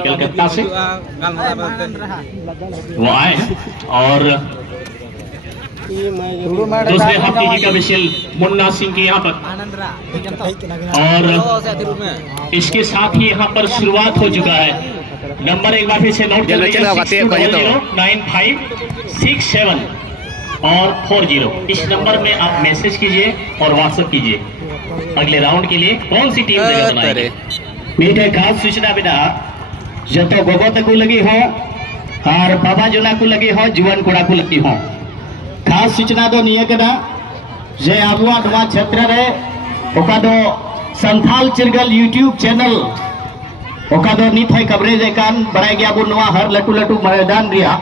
कलकत्ता से वो आए और दूसरे हाफ की कमिशियल मुन्ना सिंह की यहाँ पर, और इसके साथ ही यहाँ पर शुरुआत हो चुका है। नंबर एक बार फिर से नोट कर लीजिए, 62009567 और 40। इस नंबर में आप मैसेज कीजिए और व्हाट्सएप कीजिए। अगले राउंड के लिए कौन सी टीम बनाएंगे। मीठे खास सूचना बिना जो तो गोगो तक लगी हो और बाबा जुना को लगी हो, जुआन कोड़ा को लगी हो। खास सूचना दो निये कदा जे आबुआ नवा क्षेत्र रे ओका दो संथाल चिरगल यूट्यूब चैनल ओका दो नित है कवरेज एकान बराय गया बु नवा हर लटू लटू मैदान रिया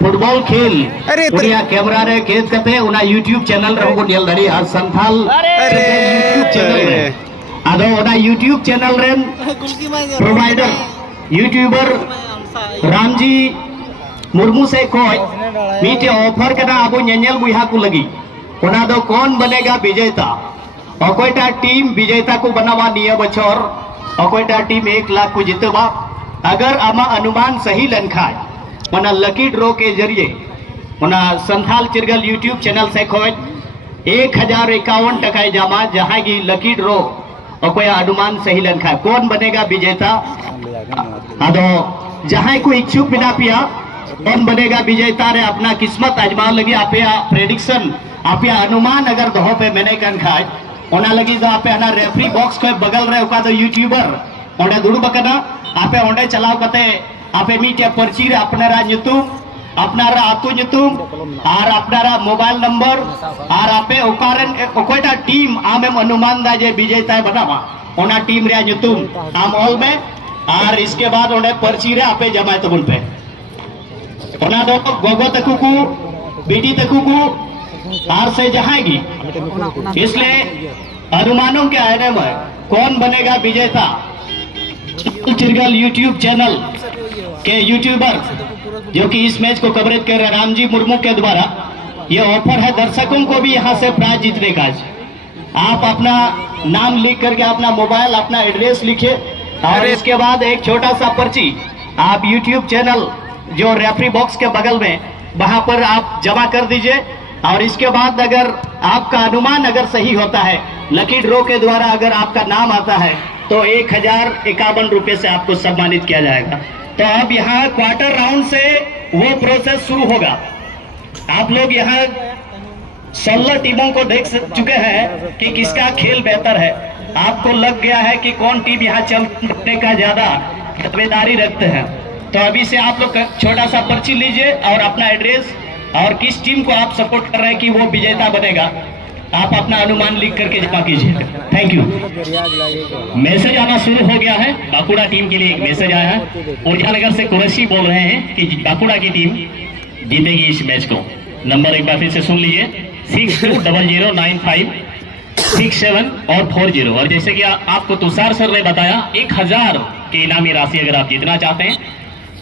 फुटबॉल खेल उनिया कैमरा रे केद कते उना यूट्यूब चैनल रे बु नेल दड़ी और संथाल यूट्यूब चैनल रे आदो उना यूट्यूब चैनल रे प्रोवाइडर यूट्यूबर रामजी मुर्मू से कोई मीटे ऑफर करना अबो नेनेल बुहा को लगी उना दो कौन बनेगा विजेता। अकोयटा टीम विजेता को बनावा निया बछर अकोयटा टीम 1 लाख को जीतवा। अगर आमा अनुमान सही लनखाय मना लकी ड्रॉ के जरिए मना संथाल चिरगल यूट्यूब चैनल से खोज 1051 टका जमा जहां की लकी ड्रॉ अकोया अनुमान सही लनखाय कौन बनेगा विजेता। अदो जहां को इच्छुक बिना पिया कौन बनेगा विजेता रे अपना किस्मत आजमा लगी आपे प्रेडिक्शन आपे अनुमान अगर दहो पे मैंने कन खाए ओना लगी तो आपे ना रेफरी बॉक्स को बगल रे ओका तो यूट्यूबर ओंडे दुड़ बकना आपे ओंडे चलाव कते आपे मीटे पर्ची रे अपनारा ᱧᱩᱛᱩᱢ अपनारा आतु ᱧᱩᱛᱩᱢ और अपनारा मोबाइल नंबर और आपे ओकारन ओकोटा टीम आमेम अनुमान दा जे विजेता बनावा ओना टीम रे ᱧᱩᱛᱩᱢ आम ऑल में और इसके बाद ओंडे पर्ची रे आपे जमाए तबुन पे ओना दो गोगो तकु को बीटी तकु को आर से जहाएगी। इसलिए अनुमानों के आने में कौन बनेगा विजेता चिरगल यूट्यूब चैनल के यूट्यूबर जो कि इस मैच को कवरेज कर रहे रामजी मुर्मू के द्वारा ये ऑफर है दर्शकों को भी यहाँ से प्राइज जीतने का। आप अपना नाम लिख करके अपना मोबाइल अपना एड्रेस लिखिए और इसके बाद एक छोटा सा पर्ची आप यूट्यूब चैनल जो रेफरी बॉक्स के बगल में वहां पर आप जमा कर दीजिए। और इसके बाद अगर आपका अनुमान अगर सही होता है लकी ड्रॉ के द्वारा अगर आपका नाम आता है तो 1051 रुपये से आपको सम्मानित किया जाएगा। तो अब यहाँ क्वार्टर राउंड से वो प्रोसेस शुरू होगा। आप लोग यहाँ 16 टीमों को देख चुके हैं कि किसका खेल बेहतर है। आपको लग गया है कि कौन टीम यहाँ चलने का ज्यादा दावेदारी रखते हैं। तो अभी से आप लोग छोटा सा पर्ची लीजिए और अपना एड्रेस और किस टीम को आप सपोर्ट कर रहे हैं कि वो विजेता बनेगा आप अपना अनुमान लिख करके जमा कीजिए। Thank you. मैसेज आना शुरू हो गया है। बांकुड़ा टीम के लिए एक मैसेज आया है। ऊर्जानगर से कुरैशी बोल रहे हैं कि बांकुड़ा की टीम जीतेगी इस मैच को। नंबर एक बार फिर से सुन लीजिए 62009567 और 40। और जैसे कि आपको तुषार सर ने बताया 1000 की इनामी राशि अगर आप जीतना चाहते हैं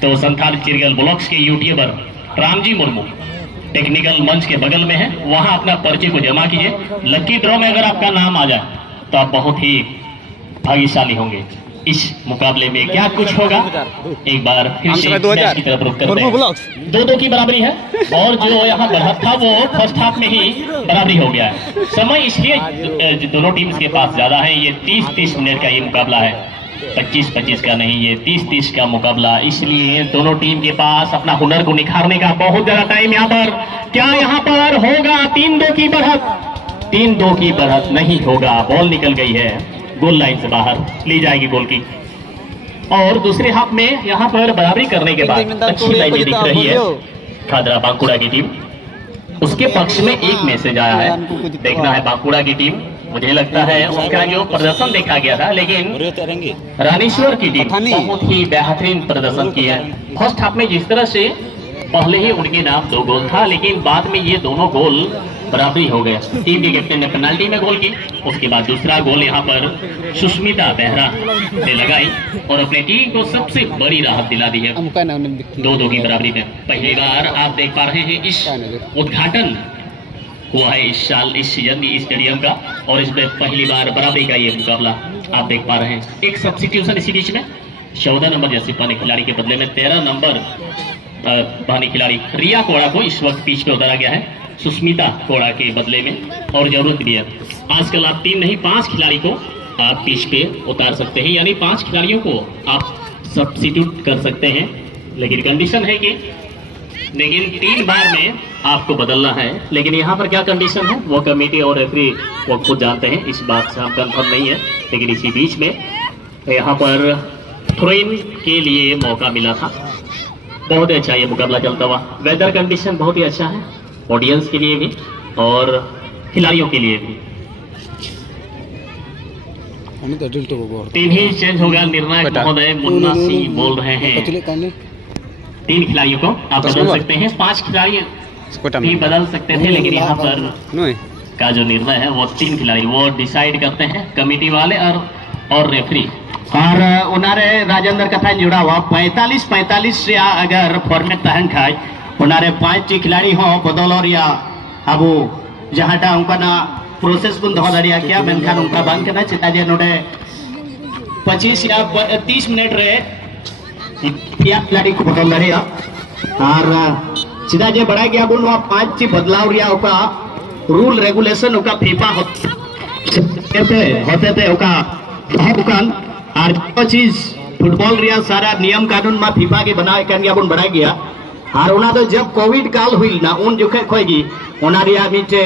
तो संथाल चिरगल ब्लॉक्स के यूट्यूबर रामजी मुर्मू टेक्निकल मंच के बगल में है, वहां अपना पर्ची को जमा कीजिए। लकी ड्रॉ में अगर आपका नाम आ जाए तो आप बहुत ही भाग्यशाली होंगे। इस मुकाबले में क्या कुछ होगा एक बार फिर से मैच की तरफ रुख करते हैं। 2-2 की बराबरी है और जो यहाँ बढ़त था वो फर्स्ट हाफ में ही बराबरी हो गया है। समय इसलिए दोनों टीम्स के पास ज्यादा है। ये 30-30 मिनट का ये मुकाबला है, 25-25 का नहीं, ये 30-30 का मुकाबला। इसलिए दोनों टीम के पास अपना हुनर को निखारने का बहुत ज्यादा टाइम यहाँ पर। क्या यहाँ पर होगा 3-2 की बढ़त? 3-2 की बढ़त नहीं होगा। बॉल निकल गई है गोल लाइन से बाहर, ली जाएगी गोल की। और दूसरे हाफ में यहाँ पर बराबरी करने के बाद अच्छी लाइनें दिख रही है खादरा बांकुड़ा की टीम। उसके पक्ष में एक मैसेज आया है। देखना है बांकुड़ा की टीम, मुझे लगता है उनका जो प्रदर्शन देखा गया था, लेकिन रानीश्वर की टीम बहुत ही बेहतरीन प्रदर्शन किया है। फर्स्ट हाफ में जिस तरह से पहले ही उनके नाम 2 गोल था, लेकिन बाद में ये दोनों गोल बराबरी हो गए। टीम के कैप्टन ने पेनाल्टी में गोल की, उसके बाद दूसरा गोल यहाँ पर सुष्मिता बेहरा ने लगाई और अपनी टीम को सबसे बड़ी राहत दिला दी है 2-2 की बराबरी में। पहली बार आप देख पा रहे हैं इस उद्घाटन हुआ है इस साल इस सीजन इस स्टेडियम का, और इसमें पहली बार बराबरी का ये मुकाबला आप देख पा रहे हैं। एक सब्स्टिट्यूशन इसी बीच में 14 नंबर जर्सी पहने खिलाड़ी के बदले में 13 नंबर पहने खिलाड़ी रिया कोड़ा को इस वक्त पिच पे उतारा गया है सुष्मिता कोड़ा के बदले में। और जरूरत भी है, आजकल आप 3 नहीं 5 खिलाड़ी को आप पिच पे उतार सकते हैं, यानी 5 खिलाड़ियों को आप सब्स्टिट्यूट कर सकते हैं। लेकिन कंडीशन है कि 3 बार में आपको बदलना है। लेकिन यहाँ पर क्या कंडीशन है वो कमेटी और रेफरी वो खुद जानते हैं, इस बात से हम कंफर्म नहीं है। लेकिन इसी बीच में यहाँ पर थ्रो इन के लिए मौका मिला था। बहुत ही अच्छा ये मुकाबला चलता हुआ, वेदर कंडीशन बहुत ही अच्छा है ऑडियंस के लिए भी और खिलाड़ियों के लिए भी। टीम ही चेंज होगा, निर्णायक महोदय मुन्ना सिंह बोल रहे हैं 3 खिलाड़ियों को आप बदल सकते हैं, 5 खिलाड़ी भी बदल सकते थे। लेकिन यहाँ पर का जो निर्णय है वो 3 खिलाड़ी वो डिसाइड करते हैं, कमेटी वाले और रेफरी। और उन्हारे राजेंद्र कथा जुड़ा हुआ 45-45 से अगर फॉर्मेट तहन खाए उन्हारे 5 खिलाड़ी हो बदल अब जहाटा उनका प्रोसेस बन दो दाड़िया क्या मेनखान उनका बांग करना चिता जे नोडे 25 या 30 मिनट रे या खिलाड़ी को बदल दाड़िया और चिता जे बड़ा गया बुन 5 ची बदलाव रिया ओका रूल रेगुलेशन ओका फीफा होते थे ओका दुकान और जो चीज फुटबॉल रिया सारा नियम कानून में फीफा के बनाए कर गया बुन बड़ा गया। और उना तो जब कोविड काल हुई ना उन जोखे खोगी उना रिया मीटे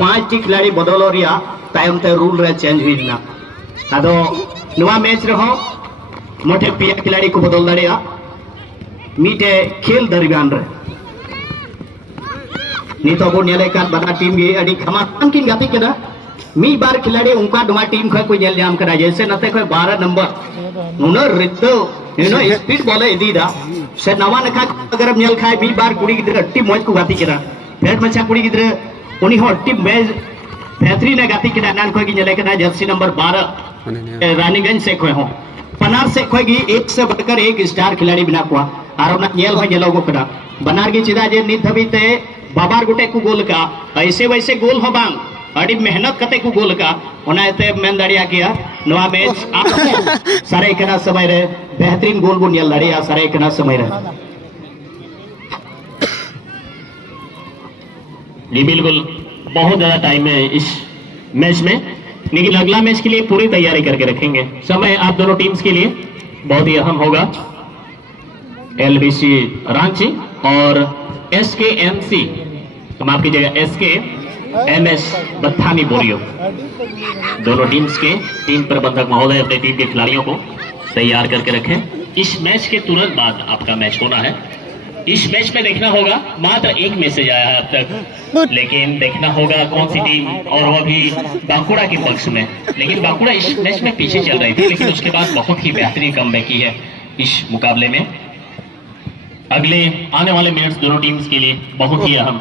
5 टी खिलाड़ी बदल रिया तायम ते रूल रे चेंज हुई ना अदो नवा मैच रहो मोटे पिया खिलाड़ी को बदल दाड़िया मीटे खेल दरमियान रे नितो बो नेले का बना टीम गे अडी खमाकान किन गाती केना मी बार खिलाड़ी उनका दुआ टीम खै कोई जेल जाम करा जैसे नते कोई 12 नंबर उनो रितो स्पीड बॉल इदीदा से नवा नखा अगर नेल खाय मी बार कुड़ी गिदरा टीम मौज को गाती केना फेर मचा कुड़ी गिदरा उनी हो टीम मैच बेहतरीन ने गाती केना नान कोई नेले केना जर्सी नंबर 12 रानीगंज से कोई हो पनार से कोई गी एक से बढ़कर एक स्टार खिलाड़ी बिना कोआ और उना नेल हो जेलो को करा बनार की चिदा जे नित हबीते बाबार गुटे को गोल का ऐसे वैसे गोल हो बांग अड़ी मेहनत कते को गोल का उनाते मेन दाड़िया किया नवा मैच आप सारे कना समय रे बेहतरीन गोल बन नेल दाड़िया सारे कना समय रे जी बिल्कुल बहुत ज्यादा टाइम है इस मैच में। लेकिन अगला मैच के लिए पूरी तैयारी करके रखेंगे। समय आप दोनों टीम्स के लिए बहुत ही अहम होगा। एलबीसी रांची और एसकेएमसी माफ कीजिएगा एसकेएमएस बथानी बोरियो दोनों टीम्स के टीम प्रबंधक महोदय अपने टीम के खिलाड़ियों को तैयार करके रखें। इस मैच के तुरंत बाद आपका मैच होना है। इस मैच में देखना होगा मात्र एक मैसेज आया है अब तक, लेकिन देखना होगा कौन सी टीम और वह भी बांकुड़ा के पक्ष में। लेकिन बांकुड़ा इस मैच में पीछे चल रही थी लेकिन उसके बाद बहुत ही बेहतरीन कमबैक की है इस मुकाबले में। अगले आने वाले मिनट्स दोनों टीम्स के लिए बहुत ही अहम।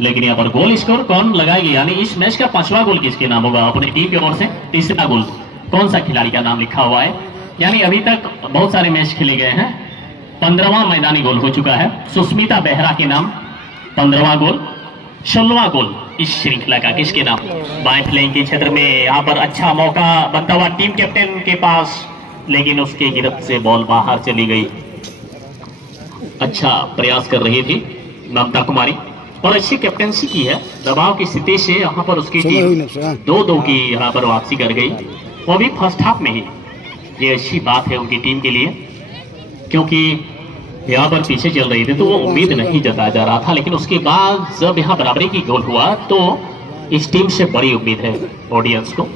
लेकिन यहाँ पर गोल स्कोर कौन लगाएगी, यानी इस मैच का 5वां गोल किसके नाम होगा अपनी टीम की ओर से, तीसरा गोल कौन सा खिलाड़ी का नाम लिखा हुआ है। यानी अभी तक बहुत सारे मैच खेले गए हैं, 15वां मैदानी गोल हो चुका है सुष्मिता बेहरा के नाम 15वां गोल। 16वां गोल इस श्रृंखला का किसके नाम, बाएं फ्लैंक के क्षेत्र में यहाँ पर अच्छा मौका बनता हुआ टीम कैप्टन के पास, लेकिन उसके गिरफ्त से बॉल बाहर चली गई। अच्छा प्रयास कर रही थी ममता कुमारी और अच्छी कैप्टनसी की है, दबाव की स्थिति से यहाँ पर उसकी टीम 2-2 की यहाँ पर वापसी कर गई, वो भी फर्स्ट हाफ में ही। ये अच्छी बात है उनकी टीम के लिए, क्योंकि यहाँ पर पीछे चल रही थी तो वो उम्मीद नहीं जताया जा रहा था। लेकिन उसके बाद जब यहाँ बराबरी की गोल हुआ तो इस टीम से बड़ी उम्मीद है ऑडियंस को।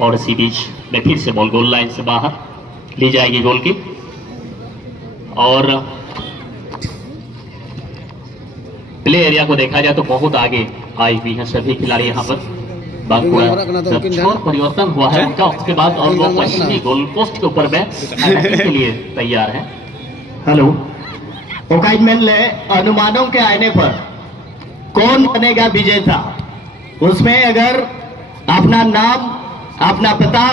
और इसी बीच में फिर से बॉल गोल लाइन से बाहर ली जाएगी गोल की, और प्ले एरिया को देखा जाए तो बहुत आगे आई हुई है सभी खिलाड़ी यहाँ पर। बांकुड़ा जब परिवर्तन हुआ है उनका उसके बाद और वो पश्चिमी गोल पोस्ट के ऊपर के लिए तैयार है। हेलो ओकाइजमेंट ले अनुमानों के आने पर कौन बनेगा विजेता, उसमें अगर अपना नाम, अपना पता,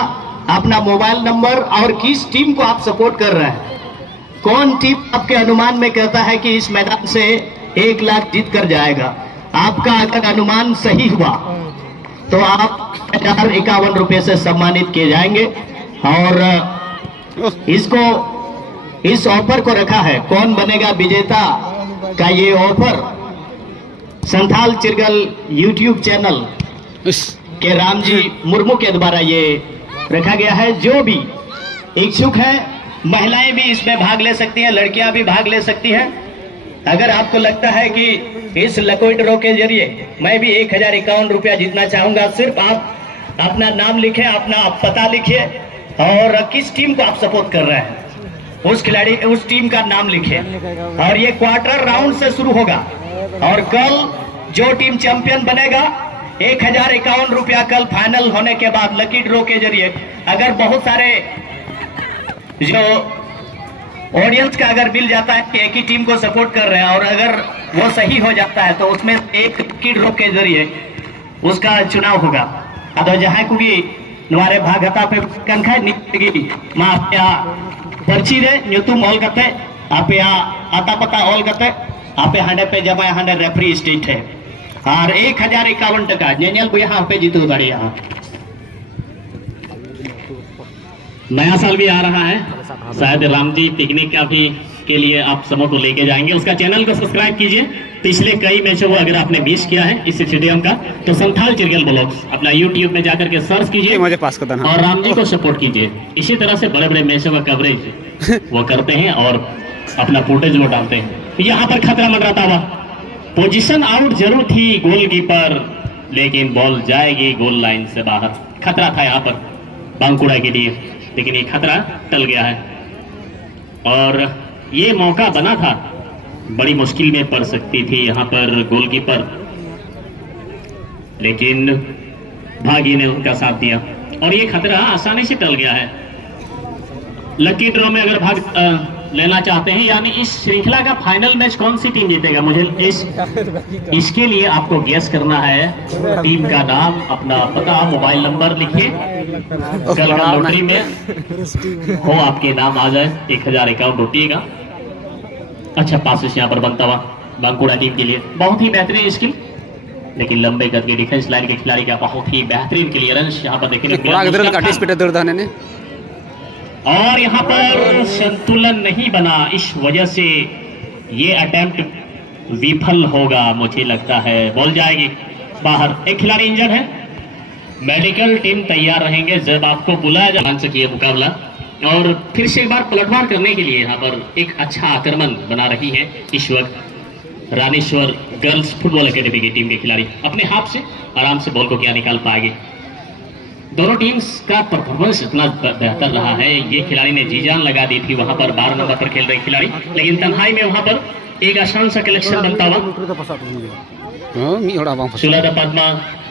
अपना मोबाइल नंबर और किस टीम को आप सपोर्ट कर रहे हैं, कौन टीम आपके अनुमान में कहता है कि इस मैदान से 1 लाख जीत कर जाएगा, आपका अगर अनुमान सही हुआ तो आप 1051 रुपए से सम्मानित किए जाएंगे। और इसको इस ऑफर को रखा है, कौन बनेगा विजेता का ये ऑफर संथाल चिरगल यूट्यूब चैनल के रामजी मुर्मू के द्वारा ये रखा गया है। जो भी इच्छुक है, महिलाएं भी इसमें भाग ले सकती हैं, लड़कियां भी भाग ले सकती हैं। अगर आपको लगता है कि इस लकी ड्रॉ के जरिए मैं भी 1051 रुपया जीतना चाहूंगा, सिर्फ आप अपना नाम लिखें, अपना पता लिखिए और किस टीम को आप सपोर्ट कर रहे हैं उस खिलाड़ी उस टीम का नाम लिखें। और ये क्वार्टर राउंड से शुरू होगा और कल जो टीम चैंपियन बनेगा 1051 रुपया कल फाइनल होने के बाद लकी ड्रॉ के जरिए, अगर बहुत सारे जो ऑडियंस का अगर मिल जाता है कि एक ही टीम को सपोर्ट कर रहे हैं और अगर वो सही हो जाता है तो उसमें एक लकी ड्रॉ के जरिए उसका चुनाव होगा। अदो जहां को भी नवारे भाग हता पे कनखा निगी मा आपया पर्ची रे ᱧᱩᱛᱩᱢ ऑल करते आपया आता पता ऑल करते आपे हांडे पे जमा हांडे रेफरी स्टेट है और 1051 टका जेनियल को यहाँ पे जीतो गाड़ी। यहाँ नया साल भी आ रहा है, शायद रामजी पिकनिक का भी के लिए आप समूह को लेके जाएंगे। उसका चैनल को सब्सक्राइब कीजिए। पिछले कई मैचों को अगर आपने मिस किया है इस स्टेडियम का तो संथाल चिरगल ब्लॉग्स अपना यूट्यूब में जाकर के सर्च कीजिए और रामजी को सपोर्ट कीजिए। इसी तरह से बड़े बड़े मैचों का कवरेज वो करते हैं और अपना फुटेज वो डालते हैं। यहाँ पर खतरा मंडराता हुआ, पोजीशन आउट जरूर थी गोलकीपर, लेकिन बॉल जाएगी गोल लाइन से बाहर। खतरा था यहाँ पर बांकुड़ा के लिए, लेकिन ये खतरा टल गया है और ये मौका बना था, बड़ी मुश्किल में पड़ सकती थी यहाँ पर गोलकीपर, लेकिन भाग्य ने उनका साथ दिया और ये खतरा आसानी से टल गया है। लकी ड्रॉ में अगर भाग लेना चाहते हैं, यानी इस श्रृंखला का फाइनल मैच कौन सी टीम जीतेगा, मुझे इसके लिए आपको गेस करना है। टीम का नाम, अपना पता, मोबाइल नंबर लिखिए। कल लॉटरी में हो आपके नाम आ जाए 1051 रुपये का अच्छा पासिस यहाँ पर बनता हुआ बांकुड़ा टीम के लिए। बहुत ही बेहतरीन स्किल, लेकिन लंबे कद के डिफेंस लाइन के खिलाड़ी का बहुत ही बेहतरीन क्लियरेंस यहाँ पर देखने को मिला और यहाँ पर संतुलन नहीं बना, इस वजह से ये अटेम्प्ट विफल होगा। मुझे लगता है बॉल जाएगी बाहर। एक खिलाड़ी इंजर्ड है, मेडिकल टीम तैयार रहेंगे जब आपको बुलाया जा रोमांचक ये मुकाबला। और फिर से एक बार पलटवार करने के लिए यहाँ पर एक अच्छा आक्रमण बना रही है इस वक्त रानीश्वर गर्ल्स फुटबॉल एकेडमी की टीम के खिलाड़ी। अपने हाथ से आराम से बॉल को क्या निकाल पाएंगे। दोनों टीम्स का परफॉर्मेंस इतना बेहतर रहा है, ये खिलाड़ी ने जी जान लगा दी थी वहां पर 12 नंबर पर खेल रहे खिलाड़ी, लेकिन तन्हाई में वहां पर एक आसान सा कलेक्शन बनता हुआ सुलता पद्मा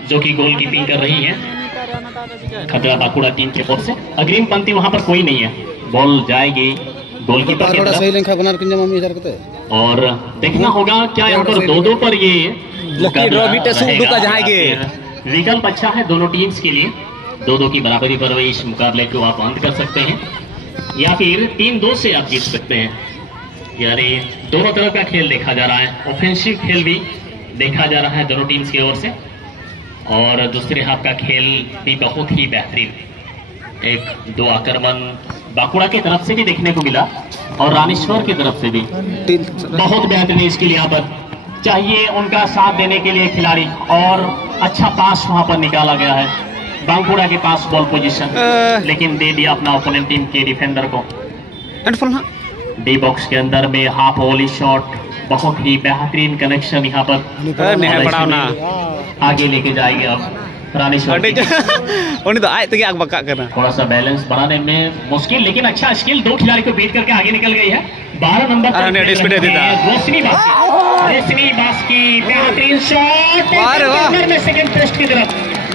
जो कि गोलकीपिंग कर रही है खतरा बांकुड़ा टीम के ओर से। अग्रिम पंक्ति वहां पर कोई नहीं है, बॉल जाएगी गोलकीपर की तरफ और देखना होगा क्या यहाँ पर 2-2 पर ये विकल्प अच्छा है दोनों टीम्स के लिए। 2-2 की बराबरी पर इस मुकाबले को आप अंत कर सकते हैं या फिर 3-2 से आप जीत सकते हैं। यानी दोनों तरफ का खेल देखा जा रहा है, ऑफेंसिव खेल भी देखा जा रहा है दोनों टीम्स की ओर से और दूसरे हाफ का खेल भी बहुत ही बेहतरीन। 1-2 आक्रमण बांकुड़ा की तरफ से भी देखने को मिला और रानीश्वर की तरफ से भी बहुत बेहतरीन इसके लिए यहाँ पर चाहिए उनका साथ देने के लिए खिलाड़ी और अच्छा पास वहां पर निकाला गया है बांकुड़ा के पास बॉल पोजीशन, लेकिन दे दिया अपना ओपोनेंट टीम के डिफेंडर को। डी बॉक्स के अंदर में हाफ वॉली शॉट, बहुत ही बेहतरीन कनेक्शन यहाँ पर आगे लेके जाएंगे अब रानीश्वर। थोड़ा सा बैलेंस बनाने में मुश्किल, लेकिन अच्छा स्किल, 2 खिलाड़ी को बीट करके आगे निकल गई है। 12 नंबर रोशनी बास्की बेहतरीन शॉट सेकंड पोस्ट की तरफ,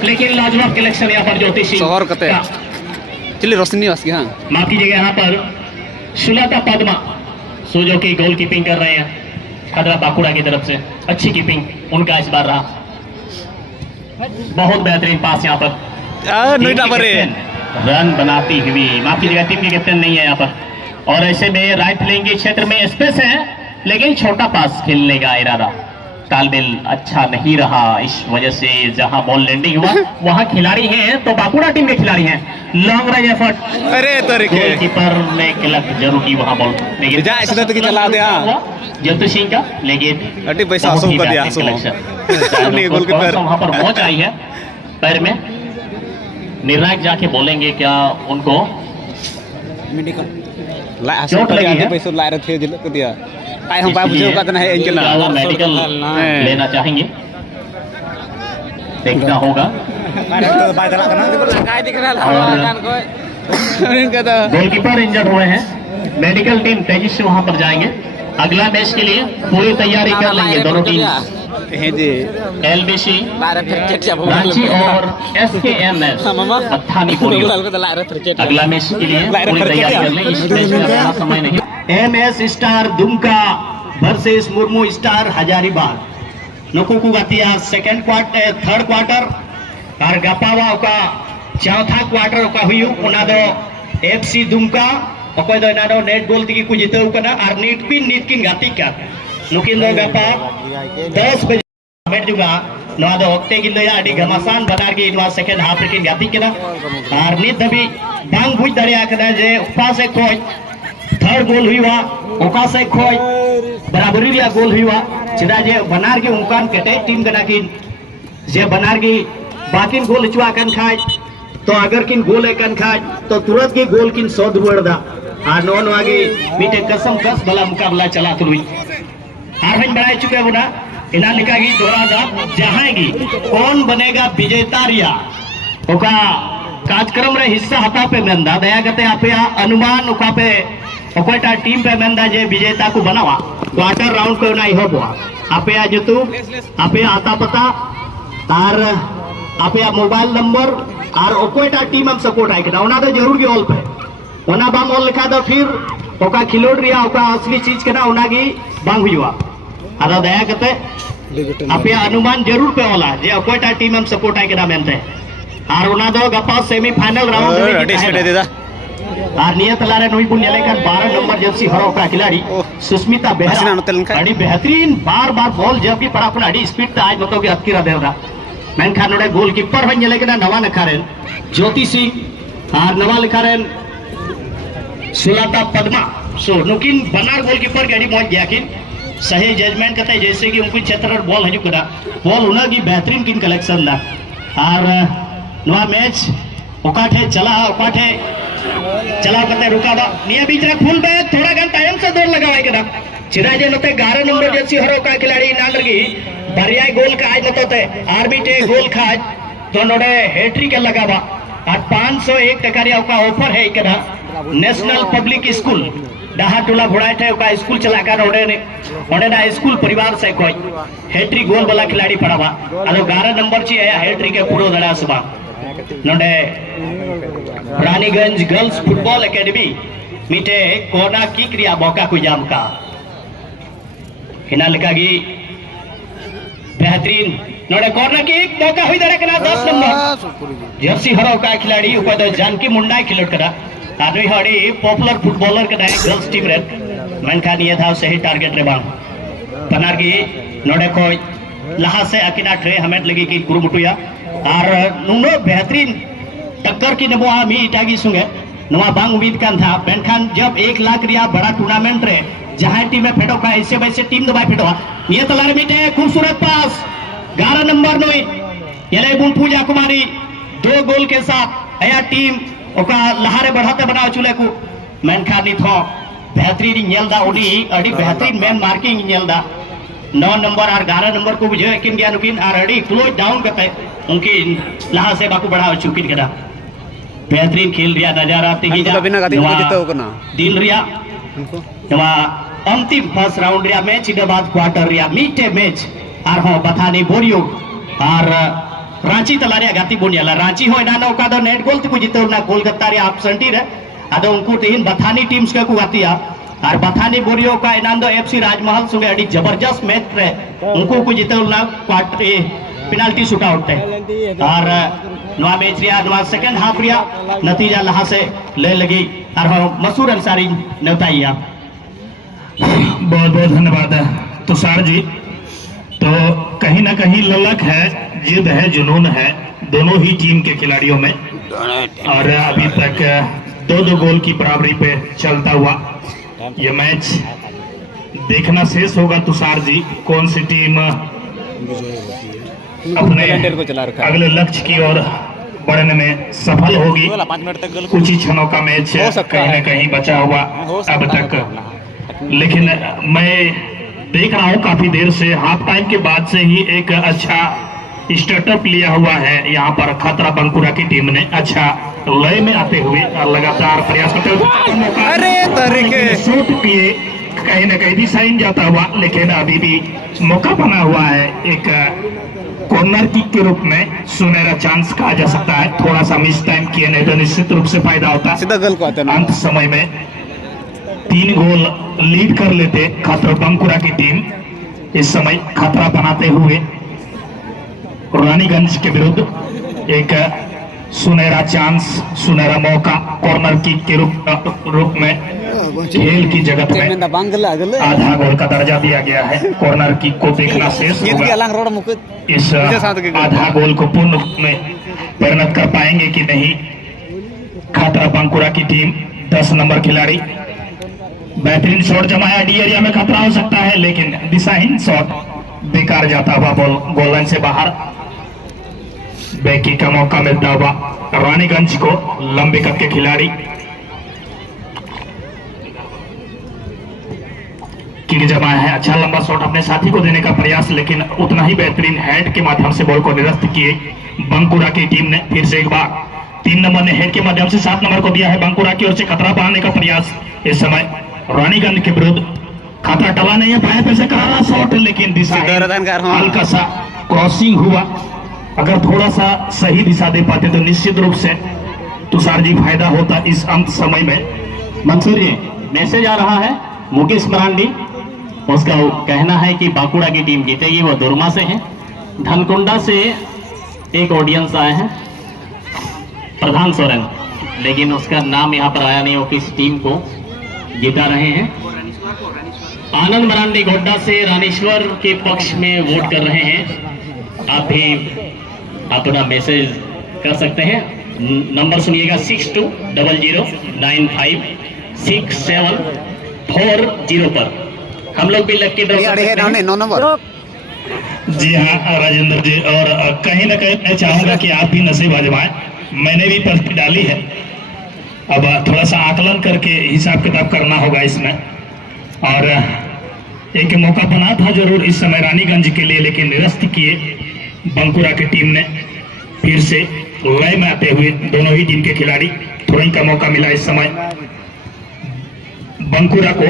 लेकिन लाजवाब कलेक्शन यहाँ पर ज्योतिषी रोशनी बास्की। हाँ माफ कीजिएगा, यहाँ पर सुलता पद्मा जो की गोल कीपिंग कर रहे हैं खतरा बांकुड़ा की तरफ से। अच्छी कीपिंग उनका इस बार रहा, बहुत बेहतरीन पास यहाँ पर रन बनाती हुई। माफ कीजिएगा, टीम के कैप्टन नहीं है यहाँ पर और ऐसे में राइट फ्लैंग के क्षेत्र में स्पेस है, लेकिन छोटा पास खेलने का इरादा तालमेल अच्छा नहीं रहा, इस वजह से जहां बॉल लैंडिंग हुआ वहां खिलाड़ी हैं तो बांकुड़ा टीम के खिलाड़ी हैं। लॉन्ग रेंज एफर्ट, अरे तरीके गोलकीपर ने गलत जरूर की वहां बॉल, लेकिन जा इसने तो चला दिया जयतु सिंह का, लेकिन अटी पैसा आसम कर दिया गोलकीपर वहां पर पहुंच आई है पैर में। निर्णायक जाके बोलेंगे क्या उनको चोट लगी है, पैसा ला रहे थे कर दिया आई हम बाबू जो कहते हैं इनके ना मेडिकल लेना चाहेंगे, देखना होगा। गोलकीपर इंजर्ड हुए हैं, मेडिकल टीम तेजी से वहां पर जाएंगे। अगला मैच के लिए पूरी तैयारी कर लेंगे दोनों टीम, LBC रांची और SKMS पत्थानी बोरियो। अगला मैच के लिए पूरी तैयारी कर लें, इस मैच में अपना समय नहीं। MS star Dumka versus Murmu star Hazaribagh नुकू को गतिया सेकंड क्वार्टर थर्ड क्वार्टर और गपावा का चौथा क्वार्टर का हुई उना दो FC दुमका अकोय दो ना दो नेट गोल तकी को जितेउ कना और नीटकिन गाती का नुकिन दो गपा 10 बजे मैच जुगा नवा दो ओक्ते किन दो या अडी घमासान बनार के इनवा सेकंड हाफ रेकिन गाती कना और नित दबी बांग बुझ दरिया कना जे उपा से कोई थर्ड गोल हुआ ओका से खोय बराबरी रिया गोल हुआ चिदा जे बनार के उनकान कटे टीम कना किन जे बनार की बाकिन गोल चुआ कन खाय तो अगर किन गोल एकन खाय तो तुरंत के गोल किन सौ रुपड़ दा आ नोन वागे मीटे कसम कस भला मुकाबला चला तुई हार हन बढ़ाई चुके बुना इना लिखा की दोरा दा जहांगी कौन बनेगा विजेता रिया ओका कार्यक्रम रे हिस्सा हता पे मेंदा दया करते आपे अनुमान ओका पे ओकोटा टीम पे मेंदा जे विजेता को बनावा क्वार्टर राउंड को नहीं हो बुआ आपे आ जतु आपे आता पता और आपे मोबाइल नंबर और ओकोटा टीम हम सपोर्ट आए के ओना तो जरूर के ऑल पे ओना बाम ऑल लिखा दो फिर ओका खिलोड़ रिया ओका असली चीज के ना ओना की बांग हुआ आदा दया करते आपे अनुमान जरूर पे होला जे ओकोटा टीम हम सपोर्ट आए के ना मेनते और ओना दो गपा सेमीफाइनल राउंड और नियत लारे नोई बुन लेकर 12 नंबर जर्सी हरो का खिलाड़ी सुष्मिता बेहरा अड़ी बेहतरीन बार बॉल जब भी पड़ा अड़ी स्पीड आज मतलब कि अतकीरा देवरा मेनखान नोडे गोलकीपर बन लेकिन नवा नखारेन ज्योति सिंह और नवा लिखारेन सुलता पद्मा सो नुकिन बनार गोलकीपर के अड़ी मौज गया किन सही जजमेंट करते जैसे कि उनको क्षेत्र बॉल हजू करा बॉल उना की बेहतरीन किन कलेक्शन दा और नवा मैच ओकाठे चला करते रुकावा निया बीच रे फुल बैक थोड़ा गन टाइम से दौड़ लगावाई के चिराजे नते 11 नंबर जर्सी हरो का खिलाड़ी नाम लगी बरियाई गोल का आज नतोते आरबीटे गोल खाज तो नोडे हैट्रिक लगावा और 501 टकारिया का ऑफर है इकदा नेशनल पब्लिक स्कूल डाहा टोला भुड़ाटे का स्कूल चला कर ओडे ना स्कूल परिवार से कोई हैट्रिक गोल वाला खिलाड़ी पड़ावा अलो 11 नंबर ची है हैट्रिक के पूरो दड़ा सुबा नोडे रानीगंज गर्ल्स फुटबॉल एकेडमी मीटे कोना किक रिया मौका को जाम का हिना लगा की बेहतरीन नोडे कॉर्नर किक मौका हुई दरे कना 10 नंबर जर्सी हरो का खिलाड़ी ऊपर दो जानकी मुंडा खिलोट करा आदमी हड़ी पॉपुलर फुटबॉलर कना गर्ल्स टीम रे मनखान ये था सही टारगेट रे बांग पनार की नोडे को लहा से अकिना ट्रे हमें लगी की कुरुमुटुया और नुनो बेहतरीन टक्कर की नबो मी इटागी सुंगे नवा बांग उम्मीद कान था पेनखान जब 1 लाख रिया बड़ा टूर्नामेंट रे जहां टीम में फेटो का ऐसे वैसे टीम दबाई फेटो ये तलार मीटे खूबसूरत पास 11 नंबर नोई येले बुन पूजा कुमारी 2 गोल के साथ आया टीम ओका लहारे बढ़ाते बनाओ चुले को मेनखान नी थो बेहतरीन नेलदा उडी अडी बेहतरीन मैन मार्किंग नेलदा 9 नंबर और 11 नंबर को बुझे किन गया नुकिन और अडी क्लोज डाउन करते उनकी लहा से बाकू बढ़ाओ चुकिन करा बेहतरीन खेल रिया नजारा तिगी जा दिन रिया नवा अंतिम फर्स्ट राउंड रिया मैच इधर बाद क्वार्टर रिया मीटे मैच और हो बथानी बोरियो और रांची तलारिया गाती बोनियाला रांची हो ना ओका दो नेट गोल तो जिते ना कोलकाता रे एब्सेंटी रे आदो उनको तीन बथानी टीम्स के को गातिया और बथानी बोरियो का इनांदो FC राजमहल सुगे अड़ी जबरदस्त मैच रे उनको को जिते ना क्वार्टर पेनाल्टी शूट आउट है और नवा मैच रिया नवा सेकंड हाफ रिया नतीजा लहा से ले लगी और मसूर अंसारी नेताइया बहुत बहुत धन्यवाद तुषार जी। तो तो कहीं ना कहीं ललक है, जिद है, जुनून है दोनों ही टीम के खिलाड़ियों में। और अभी तक 2-2 गोल की बराबरी पे चलता हुआ ये मैच देखना शेष होगा तुषार जी, कौन सी टीम अपने अगले लक्ष्य की ओर बढ़ने में सफल होगी। कुछ ही क्षणों का मैच कहीं न कहीं बचा हुआ अब तक, लेकिन मैं देख रहा हूँ काफी देर से हाफ टाइम के बाद से ही एक अच्छा स्टार्टअप लिया हुआ है यहाँ पर खतरा बंकुरा की टीम ने। अच्छा लय में आते हुए लगातार प्रयास करते हुए शूट किए, कहीं न कहीं भी साइन जाता हुआ, लेकिन अभी भी मौका बना हुआ है एक कॉर्नर किक के रूप में, सुनहरा चांस कहा जा सकता है। थोड़ा सा मिस टाइम किए नहीं तो निश्चित रूप से फायदा होता है। अंत समय में 3 गोल लीड कर लेते खतरा बंकुरा की टीम। इस समय खतरा बनाते हुए रानीगंज के विरुद्ध एक सुनहरा चांस, सुनहरा मौका कॉर्नर किक के रूप में खेल की जगत में आधा गोल का दर्जा दिया गया है। कॉर्नर किक को देखना शेष होगा, इस आधा गोल को पूर्ण रूप में परिणत कर पाएंगे कि नहीं खतरा बंकुरा की टीम। 10 नंबर खिलाड़ी बेहतरीन शॉट जमाया, डी एरिया में खतरा हो सकता है, लेकिन दिशाहीन शॉट बेकार जाता हुआ बॉल गोल लाइन से बाहर। बैकी का मौका मिलता हुआ रानीगंज को, लंबे कद के खिलाड़ी किक जमाया है। अच्छा लंबा शॉट अपने साथी को देने का प्रयास, लेकिन उतना ही बेहतरीन हेड के माध्यम से बॉल को निरस्त किए बंकुरा की टीम ने। फिर से एक बार 3 नंबर ने हेड के माध्यम से 7 नंबर को दिया है बंकुरा की ओर से खतरा बढ़ाने का प्रयास। इस समय रानीगंज के विरुद्ध खतरा टला नहीं है, पाए पे से करारा शॉट, लेकिन दिशा हल्का सा क्रॉसिंग हुआ। अगर थोड़ा सा सही दिशा दे पाते तो निश्चित रूप से तुषार जी फायदा होता इस अंत समय में। मंसूर जी मैसेज आ रहा है मुकेश मरांडी, उसका कहना है कि बांकुड़ा की टीम जीतेगी। वो दुर्मा से है, धनकुंडा से एक ऑडियंस आए हैं प्रधान सोरेन, लेकिन उसका नाम यहाँ पर आया नहीं, वो किस टीम को जिता रहे हैं। आनंद मरांडी गोड्डा से रानीश्वर के पक्ष में वोट कर रहे हैं। आप भी अपना मैसेज कर सकते हैं, नंबर सुनिएगा 6200956740 पर। हम लोग भी लक्की ड्रॉ जी हाँ राजेंद्र जी, और कहीं ना कहीं मैं चाहूंगा कि आप भी नसीब आजमाएं। मैंने भी पर्ची डाली है, अब थोड़ा सा आकलन करके हिसाब किताब करना होगा इसमें। और एक मौका बना था जरूर इस समय रानीगंज के लिए, लेकिन निरस्त किए बंकुरा की टीम ने। फिर से लय में आते हुए दोनों ही टीम के खिलाड़ी, थ्रोइंग का मौका मिला इस समय बंकुरा को।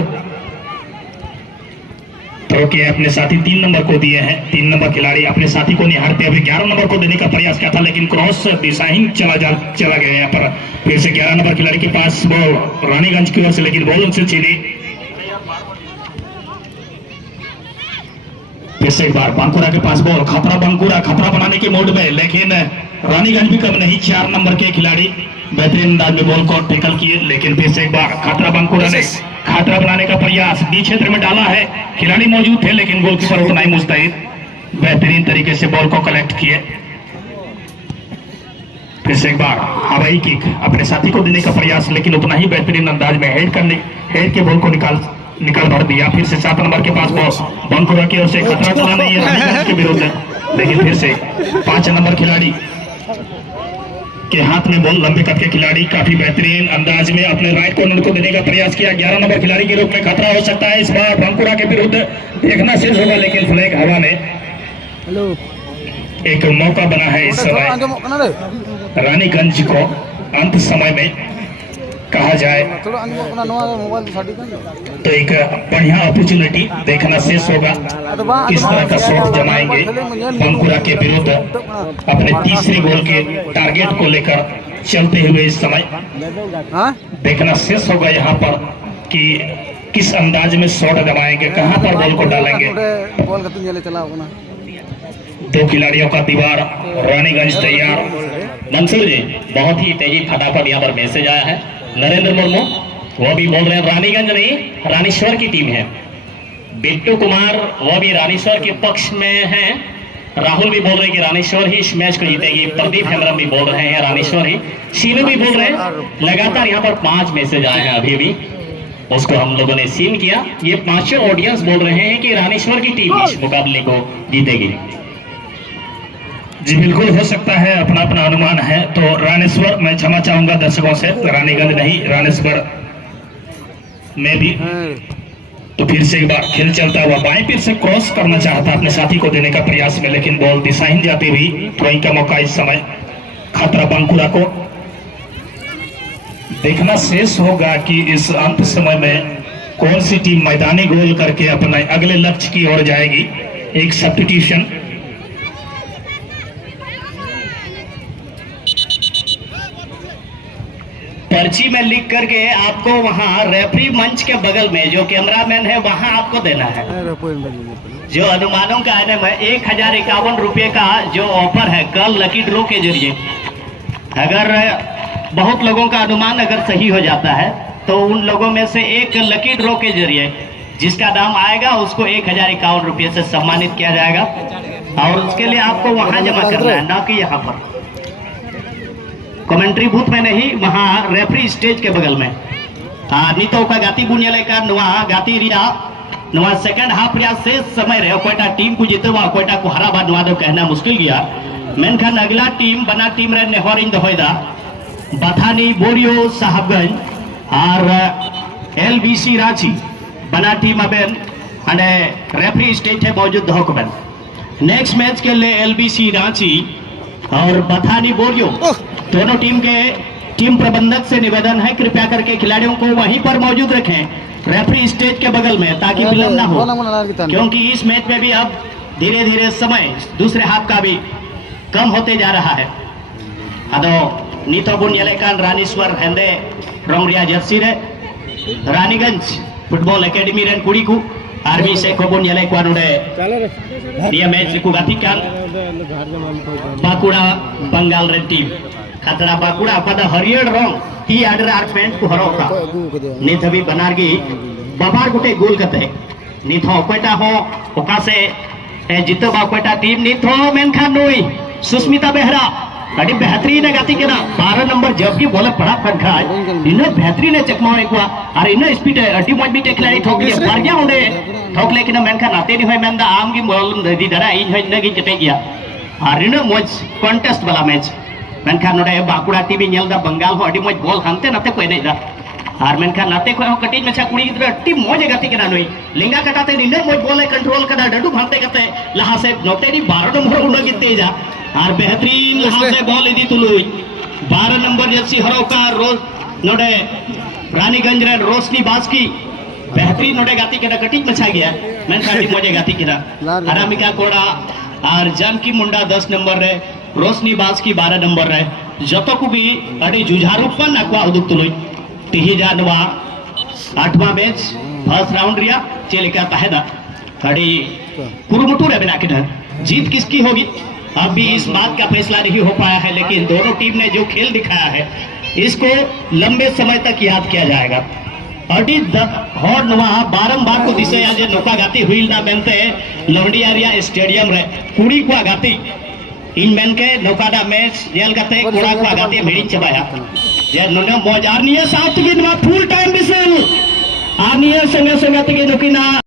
थ्रो किए अपने साथी 3 नंबर को दिए हैं। 3 नंबर खिलाड़ी अपने साथी को निहारते हुए 11 नंबर को देने का प्रयास किया था, लेकिन क्रॉस दिशाहीन चला गया यहाँ पर। फिर से 11 नंबर खिलाड़ी के पास बॉल रानीगंज की ओर से, लेकिन बॉल उनसे छीनी। फिर से एक बार बंकुरा के पास बॉल, खतरा बंकुरा खतरा बनाने के मोड में, लेकिन रानीगंज भी कम नहीं। 4 नंबर के खिलाड़ी बेहतरीन अंदाज में बॉल को टैकल किए, लेकिन फिर से एक बार खतरा बंकुरा ने खतरा बनाने का प्रयास डी क्षेत्र में डाला है। खिलाड़ी मौजूद थे, लेकिन गोलकीपर वो नहीं मुस्तैद, बेहतरीन तरीके से बॉल को कलेक्ट किए। फिर से एक बार हवाई किक अपने साथी को देने का प्रयास, लेकिन उतना ही बेहतरीन अंदाज में हेड के बॉल को निकाल भर दिया। फिर से 7 नंबर के पास बॉल बंकुरा की ओर से, खतरा टला नहीं है रानीगंज के विरुद्ध, लेकिन फिर से 5 नंबर खिलाड़ी के हाथ में बॉल। लंबे कद के खिलाड़ी काफी बेहतरीन अंदाज में अपने राइट कॉर्नर को देने का प्रयास किया। 11 नंबर खिलाड़ी के रूप में खतरा हो सकता है इस बार बंकुरा के विरुद्ध, देखना शेष होगा, लेकिन फ्लैग हवा में। एक मौका बना है इस समय रानीगंज को। अंत समय में कहा जाए तो एक बढ़िया अपॉर्चुनिटी देखना शेष होगा, किस तरह का शॉट जमाएंगे बंकुरा के विरुद्ध अपने तीसरे गोल के टारगेट को लेकर चलते हुए। इस समय देखना शेष होगा यहाँ पर कि किस अंदाज में शॉट जमाएंगे, कहां पर बॉल को डालेंगे। 2 खिलाड़ियों का दीवार रानीगंज तैयार। मंसूर जी बहुत ही तेजी फटाफट यहाँ पर मैसेज आया है। नरेंद्र मुर्मू वो भी बोल रहे हैं रानीगंज नहीं रानीश्वर की टीम है। बिट्टू कुमार वो भी रानीश्वर के पक्ष में हैं। राहुल भी बोल रहे हैं कि रानीश्वर ही इस मैच को जीतेगी। प्रदीप हेम्ब्रम भी बोल रहे हैं रानीश्वर ही। शीनू भी बोल रहे हैं। लगातार यहाँ पर 5 मैसेज आए हैं अभी भी, उसको हम लोगों ने सीन किया। ये 5 ऑडियंस बोल रहे हैं कि रानीश्वर की टीम इस मुकाबले को जीतेगी। जी बिल्कुल हो सकता है, अपना अपना अनुमान है। तो रानीश्वर, मैं क्षमा चाहूंगा दर्शकों से, रानीगंज नहीं रानीश्वर में भी। तो फिर से एक बार खेल चलता हुआ बाएं फिर से क्रॉस करना चाहता अपने साथी को देने का प्रयास में, लेकिन बॉल दिशाहीन जाती हुई। थ्रोइंग का मौका इस समय खतरा बांकुरा को। देखना शेष होगा कि इस अंत समय में कौन सी टीम मैदानी गोल करके अपने अगले लक्ष्य की ओर जाएगी। एक सब्स्टिट्यूशन पर्ची में लिख करके आपको वहां रेफरी मंच के बगल में जो कैमरामैन है वहां आपको देना है। जो अनुमानों का आने में 1051 रुपये का जो ऑफर है कल लकी ड्रॉ के जरिए, अगर बहुत लोगों का अनुमान अगर सही हो जाता है तो उन लोगों में से एक लकी ड्रॉ के जरिए जिसका नाम आएगा उसको 1051 रुपये से सम्मानित किया जाएगा। और उसके लिए आपको वहां जमा करना है, ना कि यहाँ पर कमेंट्री बूथ में नहीं, वहां रेफरी स्टेज के बगल में। नितो का गाती बुनियाले का नवा गाती रिया नवा सेकंड हाफ रिया से समय रे कोईटा टीम को जीतवा कोईटा को हराबा नवा दो कहना मुश्किल गया। मेनखान अगला टीम बना टीम रे नेहरिंग दोहयदा बथानी बोरियो साहबगंज और एलबीसी रांची बना टीम अबेन अने रेफरी स्टेज है मौजूद दोहकबन। नेक्स्ट मैच के लिए एलबीसी रांची और बथानी बोरियो दोनों टीम के टीम प्रबंधक से निवेदन है कृपया करके खिलाड़ियों को वहीं पर मौजूद रखें रेफरी स्टेज के बगल में, ताकि विलंब ना हो, क्योंकि इस मैच में भी अब धीरे धीरे समय दूसरे हाफ का भी कम होते जा रहा है। अदो नीतो बुन येलेकान रानीश्वर हेंदे रोंगरिया जर्सी रे रानीगंज फुटबॉल एकेडमी रेन कुड़ी को आर्मी से को बुन येले को नोडे निया मैच को गाती कान बाकुड़ा बंगाल रेन टीम खतरा बाकुड़ा पद हरियर रंग ही आडर आर पेंट को हरोका नित भी बनारगी बाबार गुटे गोल कते नित हो कोटा हो ओका से जितो बा कोटा टीम नित हो मेनखान नुई सुस्मिता बेहरा अड़ी बेहतरीन है गाती के ना 12 नंबर जबकि बोले पड़ा पंखा इन्हें बेहतरीन है चकमाओ एक बार और इन्हें स्पीड है अटी मॉइंट भी टेक्लरी ठोक लिया पार गया उन्हें ठोक लेकिन मेनखान आते नहीं हुए मेंदा आम की मोल दी दरा इन है इन्हें की चटे गया और इन्हें मौज कॉन्टेस्ट वाला मैच मेनखान नोडे बाकुड़ा टीवी नेल दा बंगाल हो अड़ी मौज बॉल हानते नाते कोई नहीं दा और मेनखान नाते कोई हो कटिज में छा कुड़ी गिद्रा अटी मौज गाती के ना नई लिंगा कटाते इन्हें मौज बॉल कंट्रोल कदा डडू भांते कते लहा से नोते नी 12 नंबर उनो गिते जा और बेहतरीन लहा से बॉल इदी तुलुई 12 नंबर जर्सी हरोका रोज नोडे रानीगंज रे रोशनी बास्की बेहतरीन नोडे गाती के ना कटिज में छा गया मेनखान टी मौज गाती के ना हरामिका कोड़ा और जानकी मुंडा 10 नंबर रे रोशनी बास्की 12 नंबर रे जतो को भी अड़ी जुझारूपन अक्वा उदुक तुलुई तिही जानवा 8वां मैच फर्स्ट राउंड रिया चेलिका तहदा अड़ी कुरुमुटू रे बिना के जीत किसकी होगी अब भी इस बात का फैसला नहीं हो पाया है, लेकिन दोनों टीम ने जो खेल दिखाया है इसको लंबे समय तक याद किया जाएगा। अड़ी हॉर नवा बारंबार को दिसे आज नौका गाती हुई ना बनते लवंडियारिया स्टेडियम रे कुड़ी को गाती इन मेन के नौकादा मैच जेल करते कोड़ा को गाती मेरी चबाया जे नुने मौज आरनिया साथ की फुल टाइम बिसल आरनिया संगे संगे नुकिना